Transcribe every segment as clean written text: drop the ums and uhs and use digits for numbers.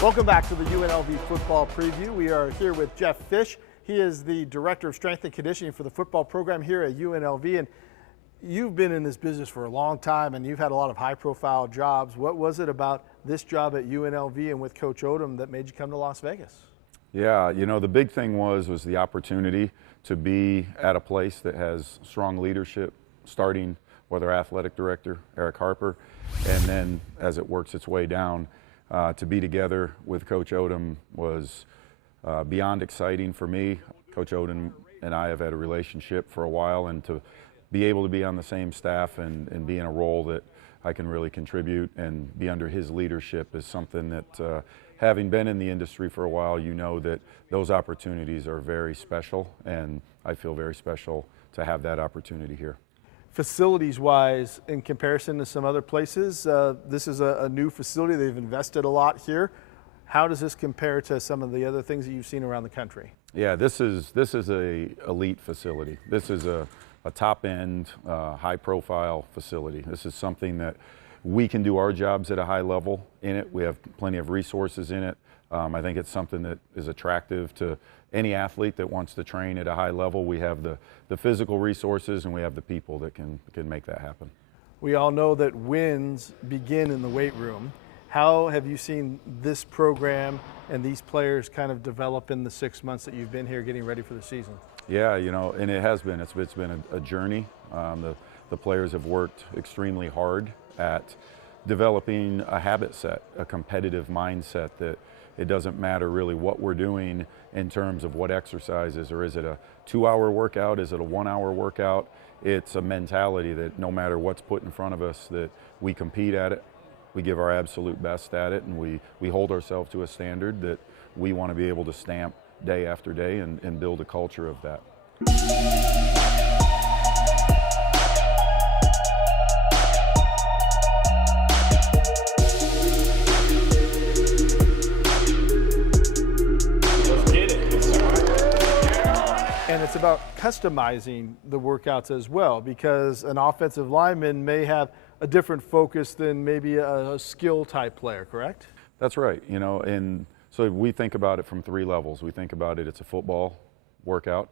Welcome back to the UNLV Football Preview. We are here with Jeff Fish. He is the Director of Strength and Conditioning for the football program here at UNLV. And you've been in this business for a long time, and you've had a lot of high-profile jobs. What was it about this job at UNLV and with Coach Odom that made you come to Las Vegas? Yeah, you know, the big thing was the opportunity to be at a place that has strong leadership, starting with our athletic director, Eric Harper, and then as it works its way down, to be together with Coach Odom was beyond exciting for me. Coach Odom and I have had a relationship for a while, and to be able to be on the same staff and be in a role that I can really contribute and be under his leadership is something that, having been in the industry for a while, you know that those opportunities are very special, and I feel very special to have that opportunity here. Facilities-wise, in comparison to some other places, this is a new facility. They've invested a lot here. How does this compare to some of the other things that you've seen around the country? Yeah, this is a elite facility. This is a top-end, high-profile facility. This is something that we can do our jobs at a high level in it. We have plenty of resources in it. I think it's something that is attractive to any athlete that wants to train at a high level. We have the physical resources, and we have the people that can make that happen. We all know that wins begin in the weight room. How have you seen this program and these players kind of develop in the 6 months that you've been here getting ready for the season? Yeah, you know, and it has been. It's been a journey. The players have worked extremely hard at developing a habit set, a competitive mindset that it doesn't matter really what we're doing in terms of what exercises, or is it a 2-hour workout, is it a 1-hour workout? It's a mentality that no matter what's put in front of us, that we compete at it, we give our absolute best at it, and we hold ourselves to a standard that we want to be able to stamp day after day and build a culture of that. And it's about customizing the workouts as well, because an offensive lineman may have a different focus than maybe a skill type player, correct? That's right. You know, and so we think about it from 3 levels. We think about it's a football workout.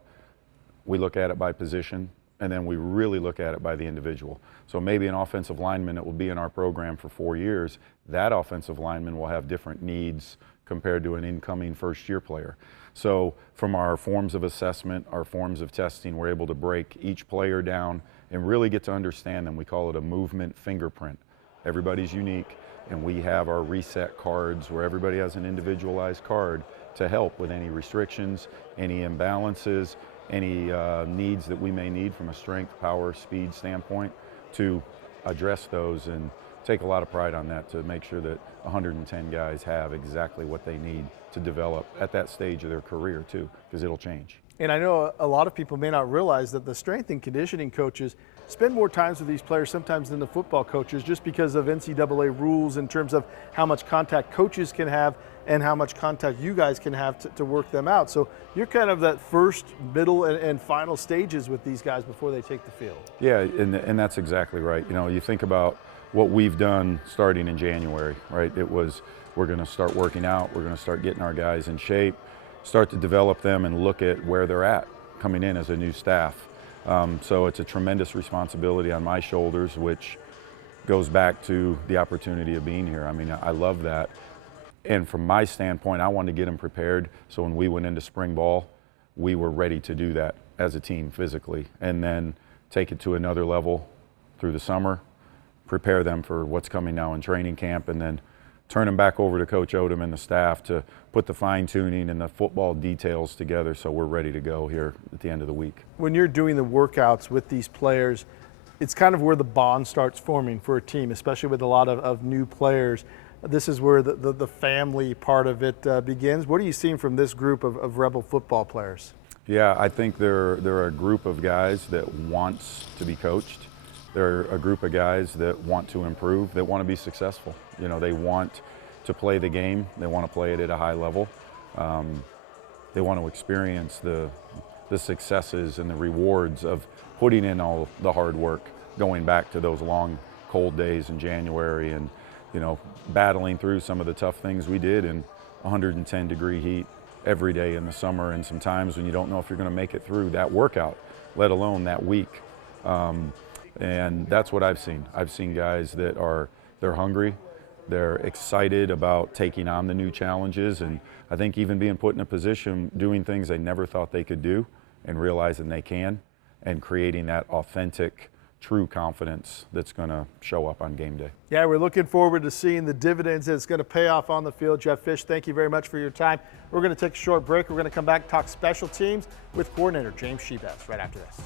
We look at it by position, and then we really look at it by the individual. So maybe an offensive lineman that will be in our program for 4 years, that offensive lineman will have different needs compared to an incoming first-year player. So from our forms of assessment, our forms of testing, we're able to break each player down and really get to understand them. We call it a movement fingerprint. Everybody's unique, and we have our reset cards where everybody has an individualized card to help with any restrictions, any imbalances, any needs that we may need from a strength, power, speed standpoint to address those, and take a lot of pride on that to make sure that 110 guys have exactly what they need to develop at that stage of their career too, because it'll change. And I know a lot of people may not realize that the strength and conditioning coaches spend more times with these players sometimes than the football coaches, just because of NCAA rules in terms of how much contact coaches can have and how much contact you guys can have to work them out. So you're kind of that first, middle, and final stages with these guys before they take the field. Yeah, and that's exactly right. You know, you think about what we've done starting in January, right? It was, we're going to start working out, we're going to start getting our guys in shape, start to develop them and look at where they're at coming in as a new staff. So it's a tremendous responsibility on my shoulders, which goes back to the opportunity of being here. I mean, I love that. And from my standpoint, I wanted to get them prepared so when we went into spring ball, we were ready to do that as a team physically, and then take it to another level through the summer, prepare them for what's coming now in training camp, and then turn them back over to Coach Odom and the staff to put the fine-tuning and the football details together so we're ready to go here at the end of the week. When you're doing the workouts with these players, it's kind of where the bond starts forming for a team, especially with a lot of new players. This is where the family part of it begins. What are you seeing from this group of Rebel football players? Yeah, I think they're a group of guys that wants to be coached. They're a group of guys that want to improve, that want to be successful. You know, they want to play the game. They want to play it at a high level. They want to experience the successes and the rewards of putting in all the hard work, going back to those long, cold days in January and, you know, battling through some of the tough things we did and 110-degree heat every day in the summer, and some times when you don't know if you're going to make it through that workout, let alone that week. And that's what I've seen. I've seen guys that they're hungry, they're excited about taking on the new challenges, and I think even being put in a position doing things they never thought they could do and realizing they can, and creating that authentic, true confidence that's going to show up on game day. Yeah, we're looking forward to seeing the dividends that's going to pay off on the field. Jeff Fish, thank you very much for your time. We're going to take a short break. We're going to come back and talk special teams with coordinator James Shebas right after this.